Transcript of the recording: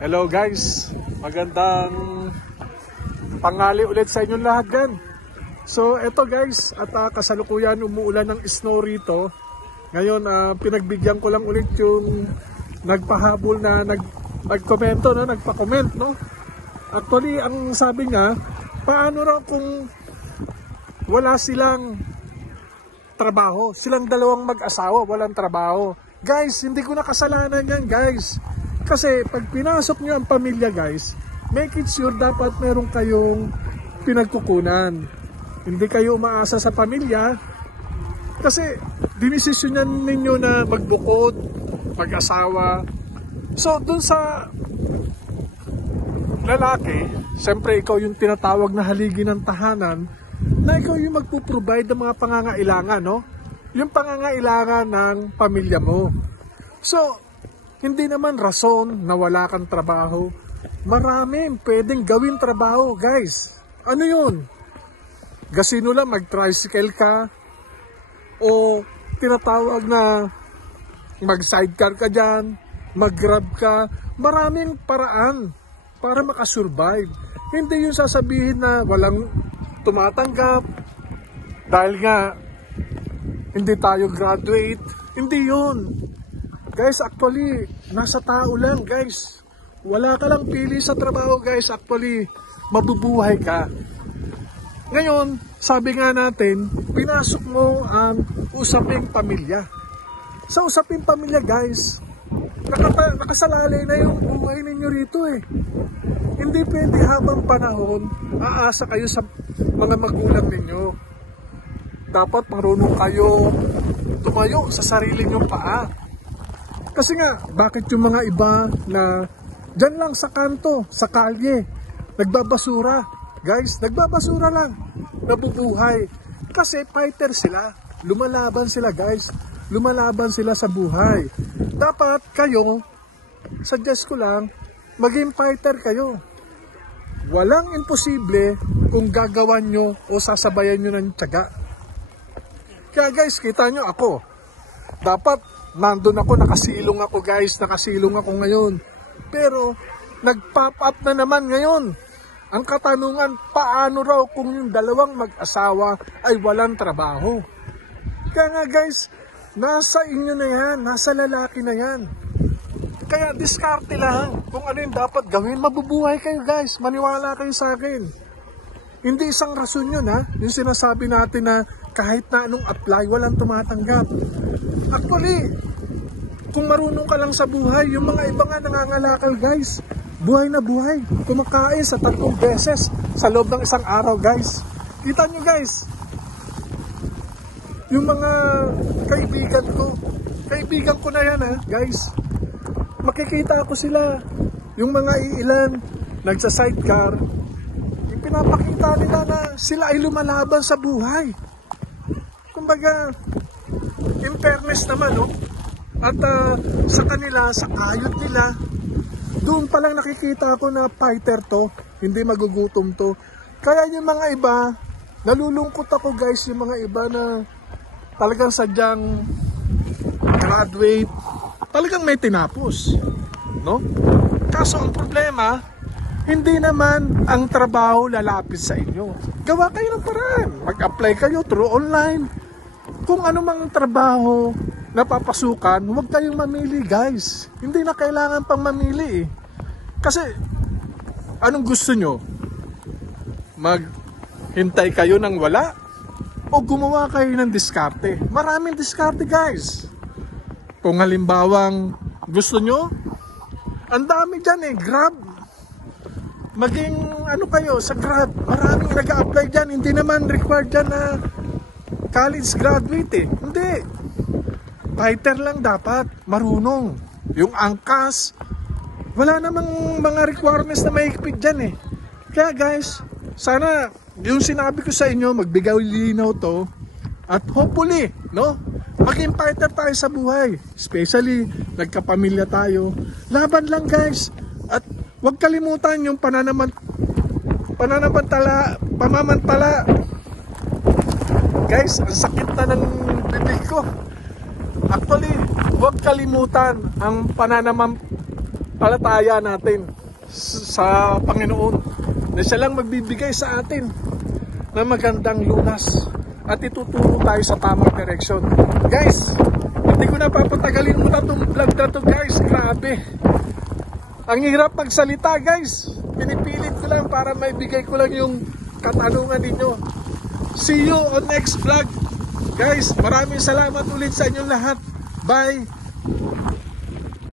Hello guys, magandang tanghali ulit sa inyong lahat dyan. So eto guys, at kasalukuyan umuulan ng snow rito. Ngayon pinagbigyan ko lang ulit yung nagpahabol na nagkomento, no? Nagpa-comment, no? Actually ang sabi niya, paano raw kung wala silang trabaho, silang dalawang mag-asawa walang trabaho. Guys, hindi ko na kasalanan yan guys. Kasi pag pinasok nyo ang pamilya guys, make it sure dapat meron kayong pinagkukunan. Hindi kayo umaasa sa pamilya. Kasi dinesisyon ninyo na magbukod, mag-asawa. So dun sa lalaki, siyempre ikaw yung tinatawag na haligi ng tahanan, na ikaw yung magpo-provide ng mga pangangailangan, no? Yung pangangailangan ng pamilya mo. So hindi naman rason na wala kang trabaho. Maraming pwedeng gawin trabaho, guys. Ano yun? Gasino lang, mag-tricycle ka, o tinatawag na mag-sidecar ka dyan, mag-grab ka. Maraming paraan para makasurvive. Hindi yung sasabihin na walang tumatanggap dahil nga hindi tayo graduate. Hindi yun. Guys, actually, nasa tao lang, guys. Wala ka lang pili sa trabaho, guys. Actually, mabubuhay ka. Ngayon, sabi nga natin, pinasok mo ang usaping pamilya. Sa usaping pamilya, guys, nakasalalay na yung buhay ninyo rito eh. Hindi pwede habang panahon, aasa kayo sa mga magulang ninyo. Dapat marunong kayo tumayo sa sarili nyong paa. Kasi nga, bakit yung mga iba na dyan lang sa kanto, sa kalye, nagbabasura? Guys, nagbabasura lang, nabubuhay. Kasi fighter sila, lumalaban sila guys, lumalaban sila sa buhay. Dapat kayo, suggest ko lang, maging fighter kayo. Walang imposible kung gagawan nyo o sasabayan nyo ng tiyaga. Kaya guys, kita nyo ako, dapat nandun ako, nakasilong ako guys, nakasilong ako ngayon. Pero nag-pop up na naman ngayon. Ang katanungan, paano raw kung yung dalawang mag-asawa ay walang trabaho? Kaya nga guys, nasa inyo na yan, nasa lalaki na yan. Kaya diskarte lang kung ano yung dapat gawin. Mabubuhay kayo guys, maniwala kayo sa akin. Hindi isang rason yun ha, yung sinasabi natin na kahit na anong apply, walang tumatanggap. Actually, kung marunong ka lang sa buhay, yung mga iba nga nangangalakal guys, buhay na buhay, kumakain sa 3 beses sa loob ng isang araw guys. Kita nyo guys, yung mga kaibigan ko na yan ha guys, makikita ko sila, yung mga iilan, nagsa-sidecar, yung pinapakita nila na sila ay lumalaban sa buhay. Kumbaga, in fairness naman, no? At sa kanila, sa kayod nila, doon palang nakikita ko na fighter to, hindi magugutom to. Kaya yung mga iba, nalulungkot ako guys, yung mga iba na talagang sadyang graduate, talagang may tinapos, no? Kaso ang problema, hindi naman ang trabaho lalapit sa inyo. Gawa kayo ng paraan, mag-apply kayo through online. Kung ano mang trabaho napapasukan, huwag kayong mamili guys. Hindi na kailangan pang mamili eh. Kasi anong gusto nyo? Maghintay kayo ng wala? O gumawa kayo ng diskarte? Maraming diskarte guys. Kung halimbawang gusto nyo, ang dami dyan eh, Grab. Maging ano kayo sa Grab, maraming nag-a-apply dyan. Hindi naman required dyan na college graduate eh. Hindi. Fighter lang dapat, marunong. Yung angkas, wala namang mga requirements na mahigpit dyan eh. Kaya guys, sana yung sinabi ko sa inyo, magbigay linaw to. At hopefully, no, maging fighter tayo sa buhay. Especially, nagkapamilya tayo. Laban lang guys. At huwag kalimutan yung pamamantala. Guys, ang sakit na ng bibig ko. Actually, huwag kalimutan ang palataya natin sa Panginoon na siya lang magbibigay sa atin ng magandang lunas at ituturo tayo sa tamang direksyon. Guys, hindi ko na papatagalin muna itong vlog na to guys. Grabe, ang hirap magsalita guys. Pinipilit ko lang para maibigay ko lang yung katanungan ninyo. See you on next vlog guys. Maraming salamat ulit sa inyong lahat. Bye.